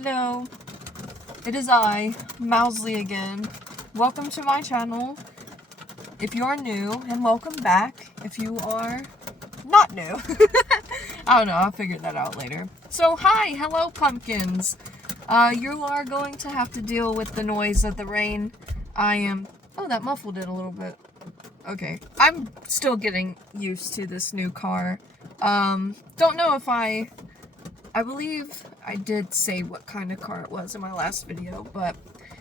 Hello, it is I, Mausley again. Welcome to my channel if you are new, and welcome back if you are not new. I don't know, I'll figure that out later. So hi, hello pumpkins. You are going to have to deal with the noise of the rain. Oh, that muffled it a little bit. Okay, I'm still getting used to this new car. Don't know if I believe I did say what kind of car it was in my last video, but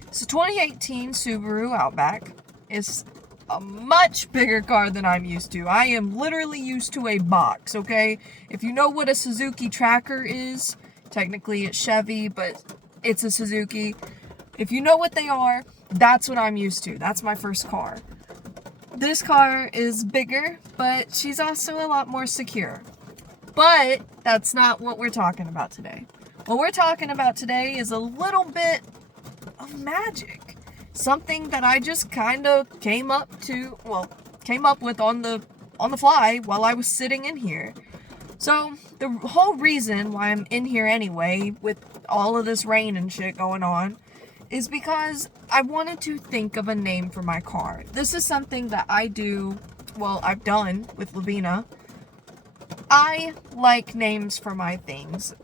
it's a 2018 Subaru Outback. It's a much bigger car than I'm used to. I am literally used to a box, okay? If you know what a Suzuki Tracker is, technically it's Chevy, but it's a Suzuki. If you know what they are, that's what I'm used to. That's my first car. This car is bigger, but she's also a lot more secure. But that's not what we're talking about today. What we're talking about today is a little bit of magic. Something that I just kind of came up with on the fly while I was sitting in here. So the whole reason why I'm in here anyway, with all of this rain and shit going on, is because I wanted to think of a name for my car. This is something that I've done with Lavina. I like names for my things.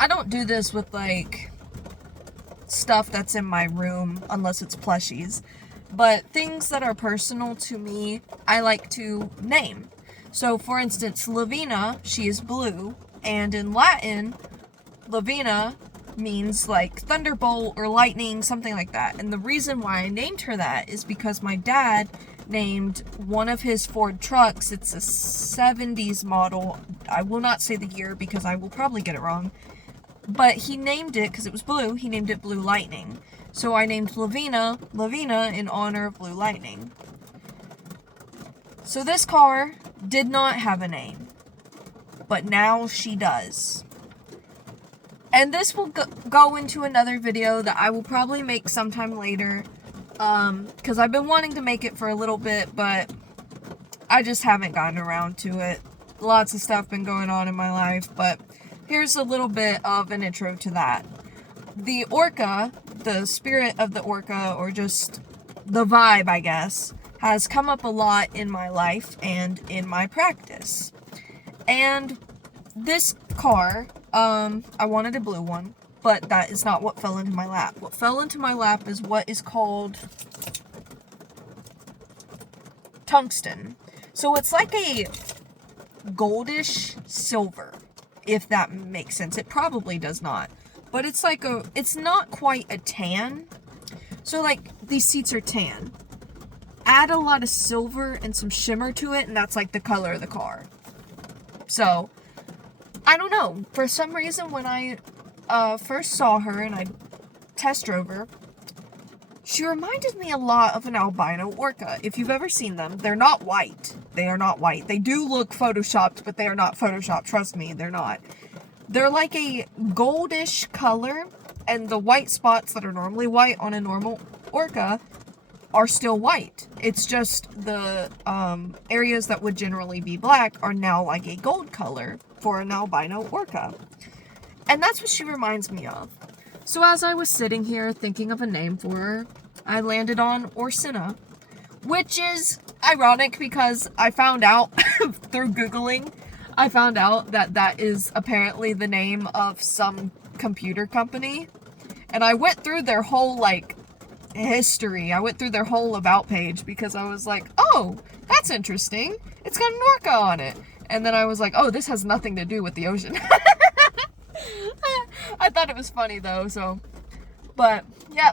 I don't do this with, like, stuff that's in my room, unless it's plushies. But things that are personal to me, I like to name. So, for instance, Lavina, she is blue, and in Latin, Lavina means, like, thunderbolt or lightning, something like that. And the reason why I named her that is because my dad named one of his Ford trucks, it's a 70s model, I will not say the year because I will probably get it wrong, but he named it, because it was blue, he named it Blue Lightning. So I named Lavina in honor of Blue Lightning. So this car did not have a name, but now she does. And this will go into another video that I will probably make sometime later, because I've been wanting to make it for a little bit, but I just haven't gotten around to it. Lots of stuff been going on in my life, but here's a little bit of an intro to that. The orca, the spirit of the orca, or just the vibe, I guess, has come up a lot in my life and in my practice. And this car, I wanted a blue one, but that is not what fell into my lap. What fell into my lap is what is called tungsten. So it's like a goldish silver, if that makes sense. It probably does not. But it's like it's not quite a tan. So like these seats are tan. Add a lot of silver and some shimmer to it, and that's like the color of the car. So, I don't know. For some reason, when I first saw her and I test drove her, she reminded me a lot of an albino orca. If you've ever seen them, they're not white. They are not white. They do look photoshopped, but they are not photoshopped. Trust me, they're not. They're like a goldish color, and the white spots that are normally white on a normal orca are still white. It's just the areas that would generally be black are now like a gold color for an albino orca. And that's what she reminds me of. So as I was sitting here thinking of a name for her, I landed on Orsina, which is ironic because I found out through Googling, I found out that that is apparently the name of some computer company. And I went through their whole, like, history. I went through their whole about page because I was like, oh, that's interesting. It's got an orca on it. And then I was like, oh, this has nothing to do with the ocean. I thought it was funny though, so. But, yeah,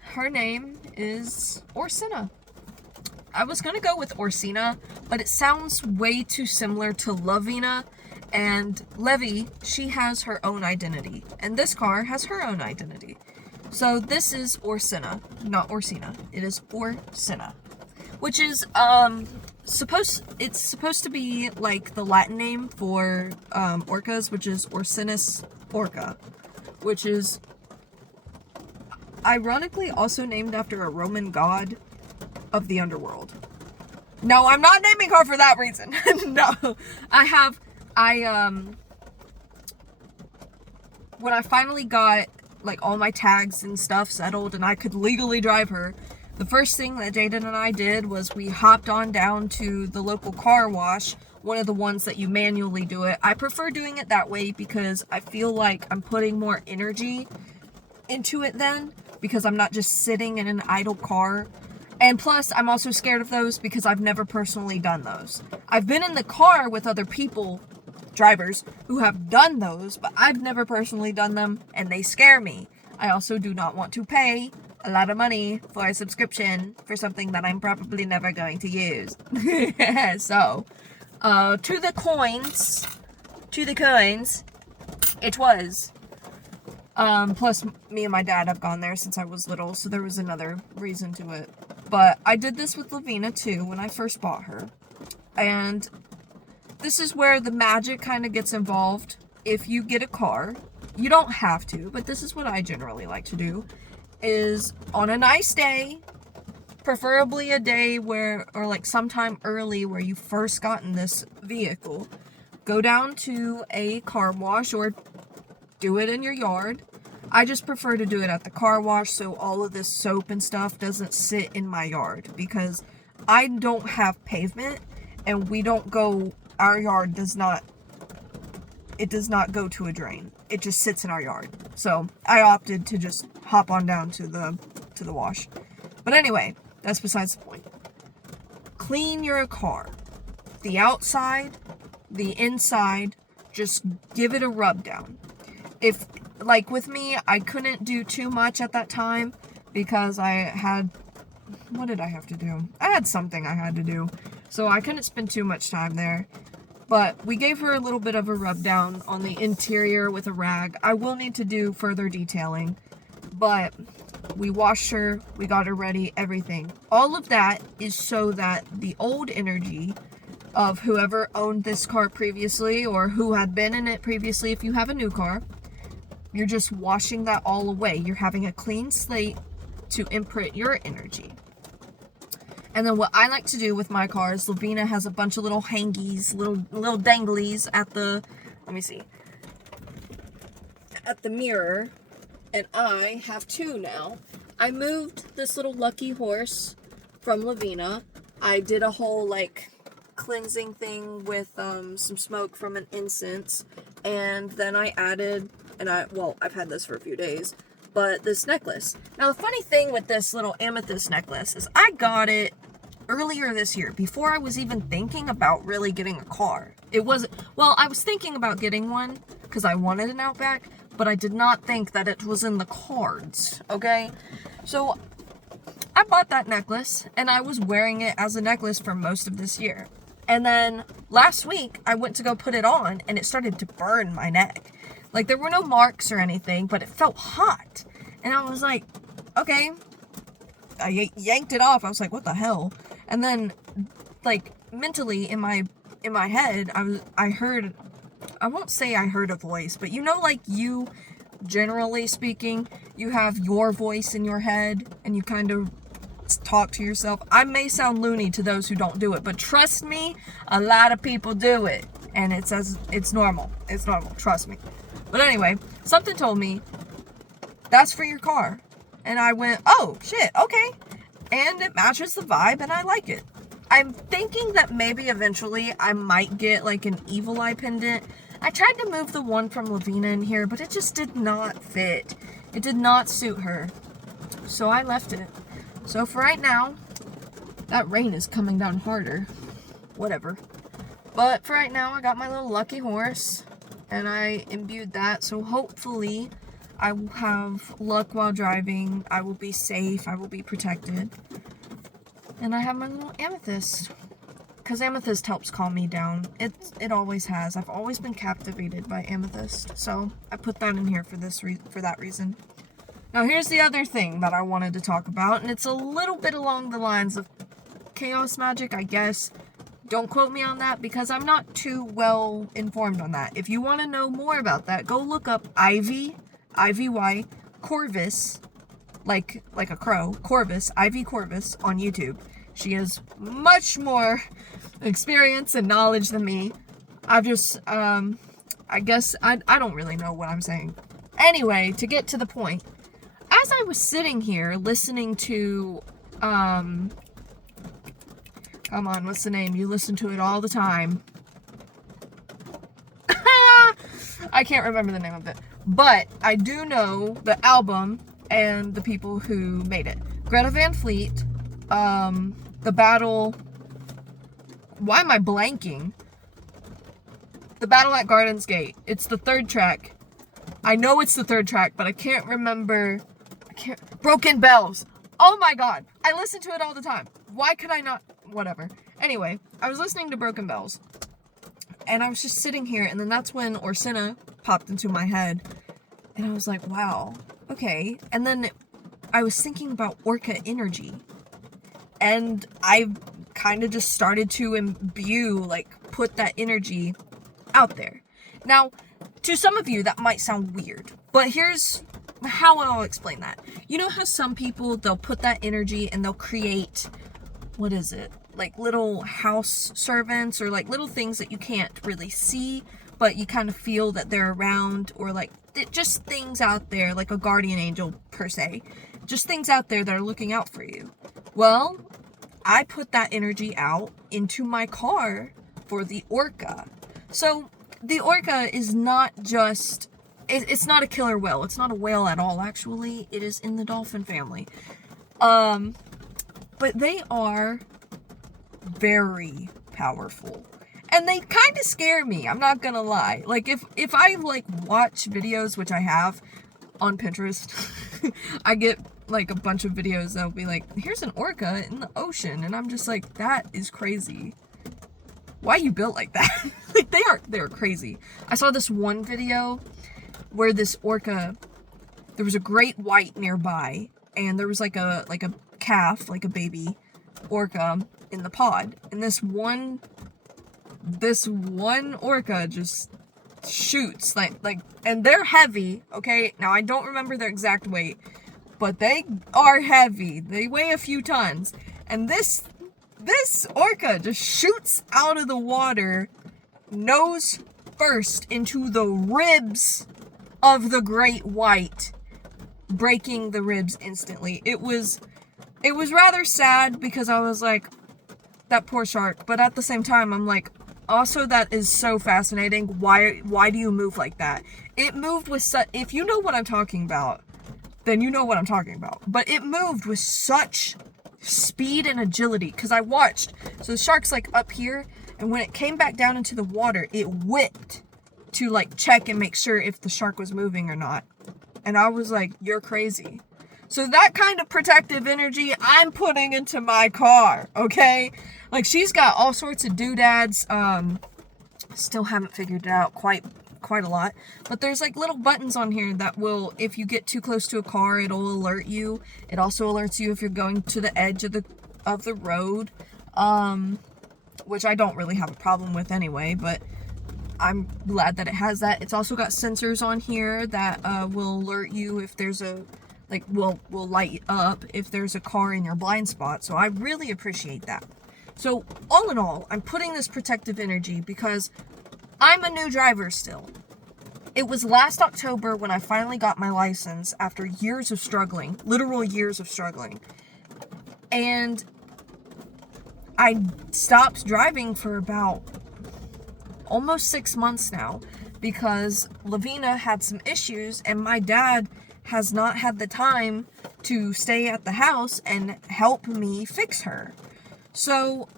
her name is Orsina. I was gonna go with Orsina, but it sounds way too similar to Lavina. And Levy, she has her own identity. And this car has her own identity. So this is Orsina, not Orsina. It is Orsina, which is it's supposed to be like the Latin name for orcas, which is Orcinus orca, which is ironically also named after a Roman god of the underworld. No, I'm not naming her for that reason. when I finally got like all my tags and stuff settled and I could legally drive her, the first thing that Jaden and I did was we hopped on down to the local car wash, one of the ones that you manually do it. I prefer doing it that way because I feel like I'm putting more energy into it then, because I'm not just sitting in an idle car. And plus, I'm also scared of those because I've never personally done those. I've been in the car with other people, drivers, who have done those, but I've never personally done them, and they scare me. I also do not want to pay a lot of money for a subscription for something that I'm probably never going to use. So, to the coins, it was. Plus, me and my dad have gone there since I was little, so there was another reason to it. But I did this with Lavina too when I first bought her. And this is where the magic kind of gets involved. If you get a car, you don't have to, but this is what I generally like to do, is on a nice day, preferably a day where, or like sometime early where you first gotten this vehicle, go down to a car wash or do it in your yard. I just prefer to do it at the car wash so all of this soap and stuff doesn't sit in my yard, because I don't have pavement and our yard does not go to a drain. It just sits in our yard. So I opted to just hop on down to the wash. But anyway, that's besides the point. Clean your car. The outside, the inside, just give it a rub down. If, like with me, I couldn't do too much at that time because what did I have to do? I had something I had to do. So I couldn't spend too much time there. But we gave her a little bit of a rub down on the interior with a rag. I will need to do further detailing. But we washed her, we got her ready, everything. All of that is so that the old energy of whoever owned this car previously or who had been in it previously, if you have a new car, you're just washing that all away. You're having a clean slate to imprint your energy. And then what I like to do with my cars, Lavina has a bunch of little hangies, little danglies at the mirror, and I have two now. I moved this little lucky horse from Lavina. I did a whole cleansing thing with some smoke from an incense, and then I added, I've had this for a few days, but this necklace. Now the funny thing with this little amethyst necklace is I got it earlier this year, before I was even thinking about really getting a car. I was thinking about getting one because I wanted an Outback, but I did not think that it was in the cards, okay? So I bought that necklace and I was wearing it as a necklace for most of this year. And then last week I went to go put it on and it started to burn my neck. Like, there were no marks or anything, but it felt hot. And I was like, okay. I yanked it off. I was like, what the hell? And then, mentally in my head, I heard, I won't say I heard a voice, but you, generally speaking, you have your voice in your head and you kind of talk to yourself. I may sound loony to those who don't do it, but trust me, a lot of people do it. And it says it's normal. It's normal. Trust me. But anyway, something told me, that's for your car. And I went, oh, shit, okay. And it matches the vibe, and I like it. I'm thinking that maybe eventually I might get, an evil eye pendant. I tried to move the one from Lavina in here, but it just did not fit. It did not suit her. So I left it. So for right now, that rain is coming down harder. Whatever. But for right now, I got my little lucky horse, and I imbued that, so hopefully I will have luck while driving. I will be safe. I will be protected. And I have my little amethyst. Because amethyst helps calm me down. It always has. I've always been captivated by amethyst. So I put that in here for that reason. Now here's the other thing that I wanted to talk about. And it's a little bit along the lines of chaos magic, I guess. Don't quote me on that because I'm not too well informed on that. If you want to know more about that, go look up Ivy Corvus, like a crow, Corvus, Ivy Corvus on YouTube. She has much more experience and knowledge than me. I've just, I guess, I don't really know what I'm saying. Anyway, to get to the point, as I was sitting here listening to, come on, what's the name? You listen to it all the time. I can't remember the name of it. But I do know the album and the people who made it. Greta Van Fleet, The Battle... Why am I blanking? The Battle at Garden's Gate. It's the third track. I know it's the third track, but I can't remember... Broken Bells. Oh my god. I listen to it all the time. Why could I not... Whatever. Anyway, I was listening to Broken Bells. And I was just sitting here, and then that's when Orsina popped into my head. And I was like, wow, okay. And then I was thinking about Orca energy. And I kind of just started to imbue, like, put that energy out there. Now, to some of you, that might sound weird. But here's how I'll explain that. You know how some people, they'll put that energy and they'll create, what is it? Like little house servants or like little things that you can't really see, but you kind of feel that they're around, or like just things out there, like a guardian angel per se. Just things out there that are looking out for you. Well, I put that energy out into my car for the Orca. So the Orca is not just, it's not a killer whale. It's not a whale at all, actually. It is in the dolphin family. But they are very powerful. And they kind of scare me, I'm not gonna lie. Like, if I, like, watch videos, which I have, on Pinterest, I get, like, a bunch of videos that'll be like, here's an orca in the ocean, and I'm just like, that is crazy. Why are you built like that? Like, they're crazy. I saw this one video where this orca, there was a great white nearby, and there was, like a calf, like a baby orca in the pod, and this one orca just shoots like and they're heavy, okay? Now I don't remember their exact weight, but they are heavy. They weigh a few tons, and this orca just shoots out of the water nose first into the ribs of the great white, breaking the ribs instantly. It was rather sad because I was like, that poor shark, but at the same time I'm like, also that is so fascinating. Why do you move like that? It moved with such, if you know what I'm talking about, then you know what I'm talking about. But it moved with such speed and agility, because I watched, so the shark's like up here, and when it came back down into the water, it whipped to like check and make sure if the shark was moving or not. And I was like, you're crazy. So that kind of protective energy I'm putting into my car, okay? Like, she's got all sorts of doodads. Still haven't figured it out quite a lot. But there's like little buttons on here that will, if you get too close to a car, it'll alert you. It also alerts you if you're going to the edge of the road, which I don't really have a problem with anyway, but I'm glad that it has that. It's also got sensors on here that will alert you if there's a, like, will light up if there's a car in your blind spot. So I really appreciate that. So all in all, I'm putting this protective energy because I'm a new driver still. It was last October when I finally got my license after years of struggling, literal years of struggling. And I stopped driving for about almost 6 months now because Lavina had some issues and my dad has not had the time to stay at the house and help me fix her. So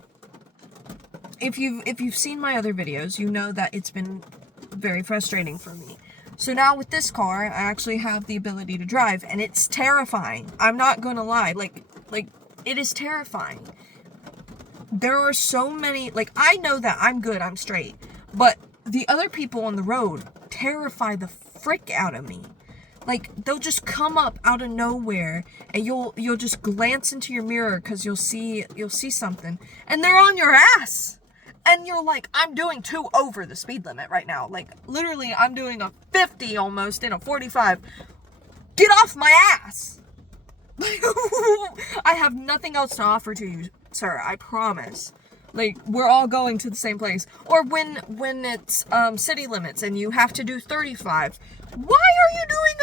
if you've seen my other videos, you know that it's been very frustrating for me. So now with this car, I actually have the ability to drive, and it's terrifying. I'm not gonna lie, like it is terrifying. There are so many, like, I know that I'm good, I'm straight, but the other people on the road terrify the frick out of me. Like, they'll just come up out of nowhere, and you'll just glance into your mirror because you'll see something, and they're on your ass. And you're like, I'm doing 2 over the speed limit right now. Like, literally, I'm doing a 50 almost in a 45. Get off my ass! I have nothing else to offer to you, sir, I promise. Like, we're all going to the same place. Or when it's city limits and you have to do 35. Why are you doing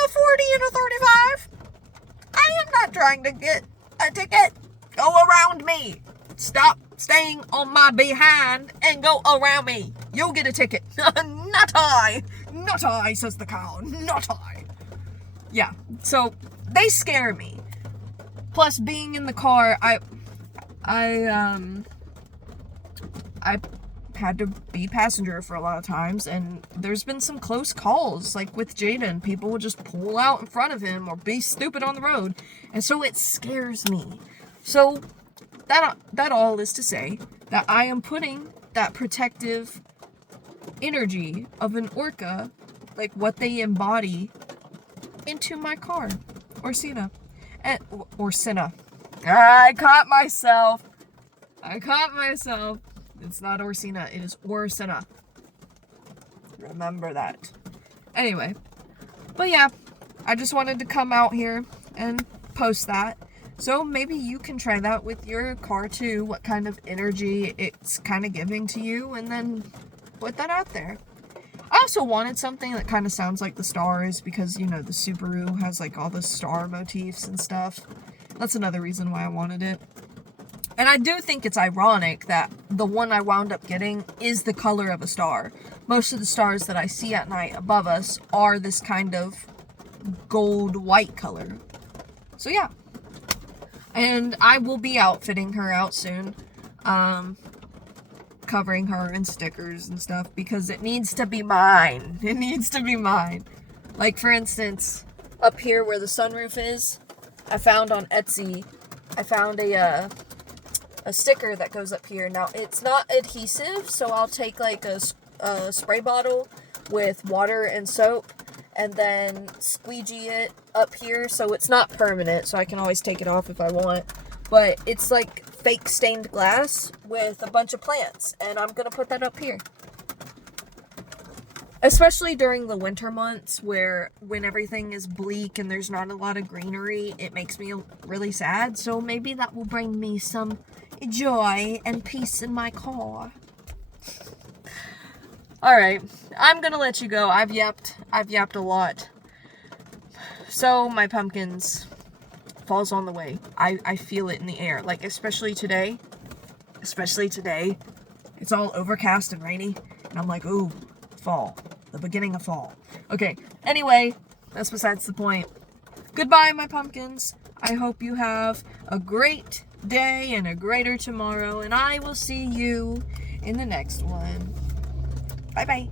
trying to get a ticket. Go around me. Stop staying on my behind and go around me. You'll get a ticket. Not I. Not I, says the cow. Not I. Yeah, so they scare me. Plus, being in the car, I had to be passenger for a lot of times, and there's been some close calls, like with Jaden. People will just pull out in front of him or be stupid on the road, and so it scares me. So that all is to say that I am putting that protective energy of an orca, like what they embody, into my car. Orsina. Orsina. I caught myself. It's not Orsina, it is Orsina. Remember that. Anyway. But yeah, I just wanted to come out here and post that. So maybe you can try that with your car too, what kind of energy it's kind of giving to you, and then put that out there. I also wanted something that kind of sounds like the stars, because, you know, the Subaru has like all the star motifs and stuff. That's another reason why I wanted it. And I do think it's ironic that the one I wound up getting is the color of a star. Most of the stars that I see at night above us are this kind of gold-white color. So yeah. And I will be outfitting her out soon. Covering her in stickers and stuff, because it needs to be mine. It needs to be mine. Like, for instance, up here where the sunroof is, I found on Etsy, I found a sticker that goes up here. Now, it's not adhesive, so I'll take like a spray bottle with water and soap and then squeegee it up here, so it's not permanent, so I can always take it off if I want. But it's like fake stained glass with a bunch of plants, and I'm gonna put that up here. Especially during the winter months, when everything is bleak and there's not a lot of greenery, it makes me really sad. So maybe that will bring me some joy and peace in my car. Alright, I'm gonna let you go. I've yapped a lot. So, my pumpkins, fall's on the way. I feel it in the air. Like, especially today. It's all overcast and rainy. And I'm like, ooh, fall. The beginning of fall. Okay, anyway, that's besides the point. Goodbye, my pumpkins. I hope you have a great day and a greater tomorrow. And I will see you in the next one. Bye-bye.